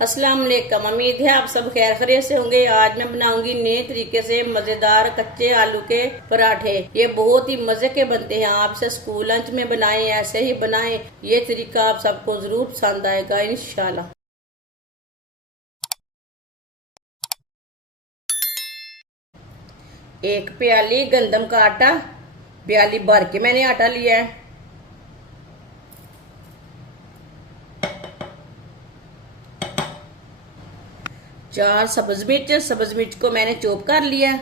अस्सलाम वालेकुम। उम्मीद है आप सब खैर खैरियत से होंगे। आज मैं बनाऊंगी नए तरीके से मजेदार कच्चे आलू के पराठे। ये बहुत ही मजे के बनते हैं। आप इसे स्कूल लंच में बनाएं, ऐसे ही बनाएं। ये तरीका आप सबको जरूर पसंद आएगा इंशाल्लाह। एक प्याली गंदम का आटा, प्याली भर के मैंने आटा लिया है। चार सब्ज मिर्च को मैंने चॉप कर लिया।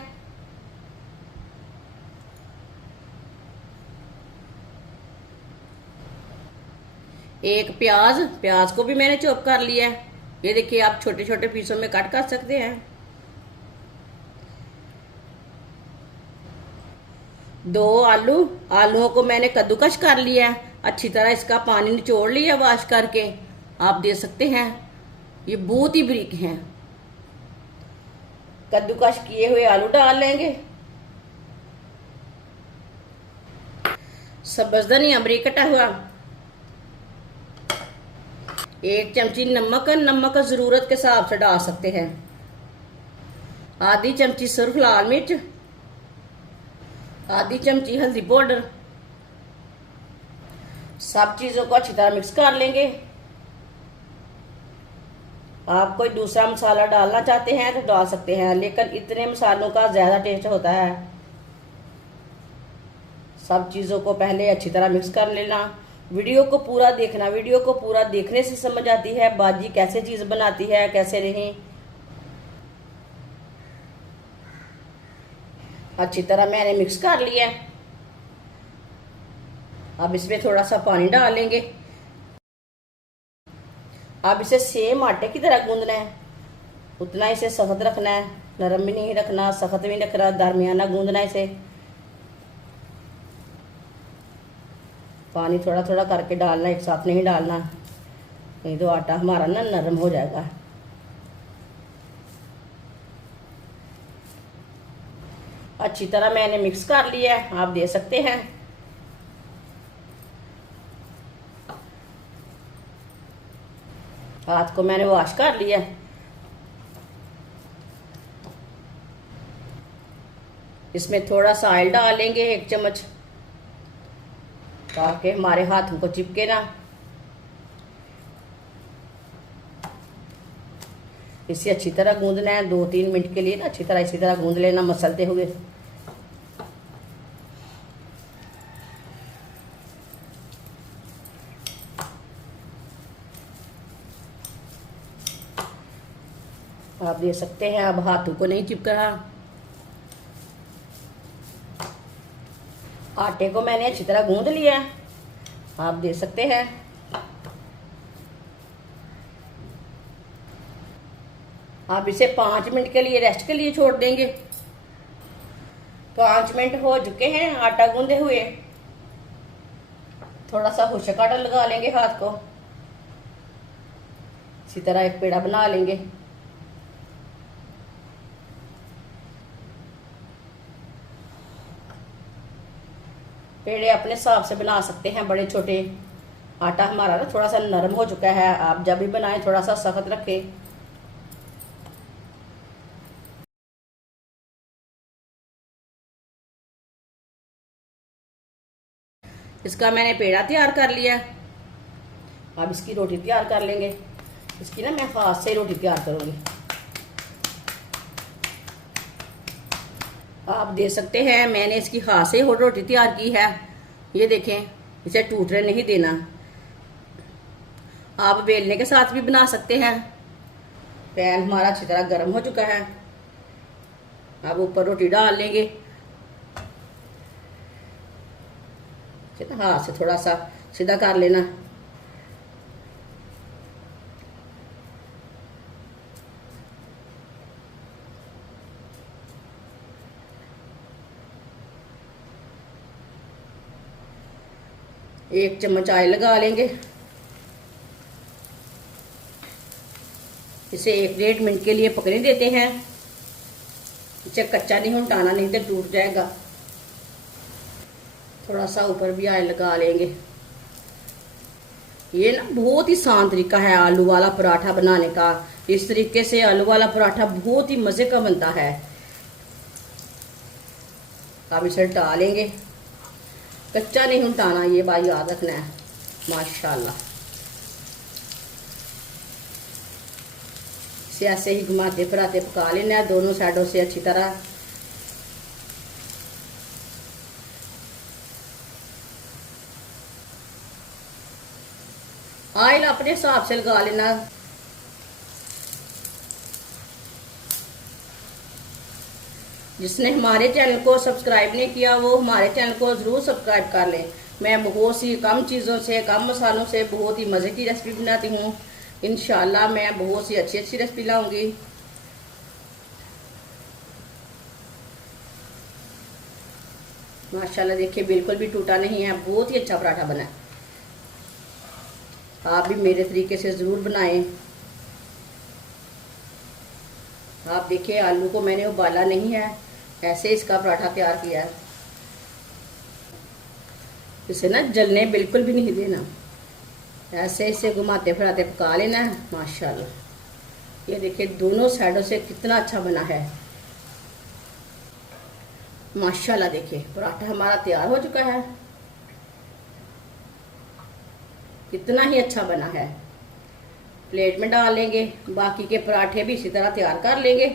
एक प्याज को भी मैंने चॉप कर लिया। ये देखिए, आप छोटे छोटे पीसों में कट कर सकते हैं। दो आलूओं को मैंने कद्दूकश कर लिया। अच्छी तरह इसका पानी निचोड़ लिया वॉश करके। आप दे सकते हैं, ये बहुत ही बारीक हैं। कद्दूकश किए हुए आलू डाल लेंगे। सब्ज धनिया बारीक कटा हुआ। एक चमची नमक जरूरत के हिसाब से डाल सकते हैं। आधी चमची सुर्ख लाल मिर्च, आधी चमची हल्दी पाउडर। सब चीजों को अच्छी तरह मिक्स कर लेंगे। आप कोई दूसरा मसाला डालना चाहते हैं तो डाल सकते हैं, लेकिन इतने मसालों का ज्यादा टेस्ट होता है। सब चीजों को पहले अच्छी तरह मिक्स कर लेना। वीडियो को पूरा देखना। वीडियो को पूरा देखने से समझ आती है बाजी कैसे चीज बनाती है, कैसे नहीं। अच्छी तरह मैंने मिक्स कर लिया। अब इसमें थोड़ा सा पानी डाल लेंगे। अब इसे सेम आटे की तरह गूंदना है। उतना इसे सख्त रखना है, नरम भी नहीं रखना, सख्त भी नहीं रखना, दरमियाना गूंदना है इसे। पानी थोड़ा थोड़ा करके डालना, एक साथ नहीं डालना, नहीं तो आटा हमारा ना नरम हो जाएगा। अच्छी तरह मैंने मिक्स कर लिया है, आप दे सकते हैं। हाथ को मैंने वॉश कर लिया। इसमें थोड़ा सा ऑयल डालेंगे, 1 चम्मच, ताकि हमारे हाथों को चिपके ना। इसे अच्छी तरह गूंदना है 2-3 मिनट के लिए ना। अच्छी तरह इसी तरह गूंद लेना मसलते हुए। आप दे सकते हैं। अब हाथों को नहीं चिपक रहा। आटे को मैंने अच्छी तरह गूंद लिया, आप दे सकते हैं। आप इसे 5 मिनट के लिए रेस्ट के लिए छोड़ देंगे। 5 मिनट हो चुके हैं आटा गूंदे हुए। थोड़ा सा खुश्क आटा लगा लेंगे हाथ को। इसी तरह एक पेड़ा बना लेंगे। पेड़े अपने हिसाब से बना सकते हैं, बड़े छोटे। आटा हमारा ना थोड़ा सा नरम हो चुका है। आप जब भी बनाएं थोड़ा सा सख्त रखें। इसका मैंने पेड़ा तैयार कर लिया। अब इसकी रोटी तैयार कर लेंगे। इसकी ना मैं हाथ से रोटी तैयार करूंगी। आप दे सकते हैं, मैंने इसकी हाथ से रोटी तैयार की है। ये देखें, इसे टूटने नहीं देना। आप बेलने के साथ भी बना सकते हैं। पैन हमारा अच्छी तरह गर्म हो चुका है। अब ऊपर रोटी डाल लेंगे। हाथ से थोड़ा सा सीधा कर लेना। एक चम्मच ऑयल लगा लेंगे। इसे 1-1.5 मिनट के लिए पकने देते हैं। इसे कच्चा नहीं उल्टाना, नहीं तो टूट जाएगा। थोड़ा सा ऊपर भी ऑयल लगा लेंगे। ये ना बहुत ही आसान तरीका है आलू वाला पराठा बनाने का। इस तरीके से आलू वाला पराठा बहुत ही मजे का बनता है। अब इसे उल्टा लेंगे, कच्चा नहीं उल्टाना, ये बात याद रखना है। माशाल्लाह, इसे ऐसे ही घुमाते फिराते पका लेना है दोनों साइडों से अच्छी तरह। ऑयल अपने हिसाब से लगा लेना। जिसने हमारे चैनल को सब्सक्राइब नहीं किया वो हमारे चैनल को जरूर सब्सक्राइब कर लें। मैं बहुत सी कम चीज़ों से, कम मसालों से बहुत ही मज़े की रेसिपी बनाती हूँ। इंशाल्लाह मैं बहुत सी अच्छी अच्छी रेसिपी लाऊंगी। माशाल्लाह देखिए बिल्कुल भी टूटा नहीं है, बहुत ही अच्छा पराठा बना है। आप भी मेरे तरीके से ज़रूर बनाएं। आप देखिए आलू को मैंने उबाला नहीं है, ऐसे इसका पराठा तैयार किया है। इसे ना जलने बिल्कुल भी नहीं देना, ऐसे इसे घुमाते फिराते पका लेना है। माशाल्लाह ये देखिए दोनों साइडों से कितना अच्छा बना है। माशाल्लाह देखिए पराठा हमारा तैयार हो चुका है, कितना ही अच्छा बना है। प्लेट में डाल लेंगे, बाकी के पराठे भी इसी तरह तैयार कर लेंगे।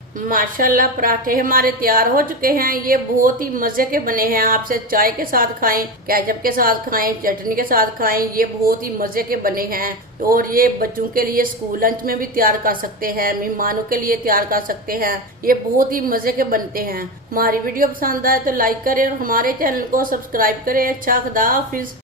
माशाल्लाह पराठे हमारे तैयार हो चुके हैं। ये बहुत ही मजे के बने हैं। आपसे चाय के साथ खाएं, केचप के साथ खाएं, चटनी के साथ खाएं, ये बहुत ही मजे के बने हैं। और ये बच्चों के लिए स्कूल लंच में भी तैयार कर सकते हैं, मेहमानों के लिए तैयार कर सकते हैं। ये बहुत ही मजे के बनते हैं। हमारी वीडियो पसंद आए तो लाइक करें और हमारे चैनल को सब्सक्राइब करें। अच्छा, खुदा हाफिज।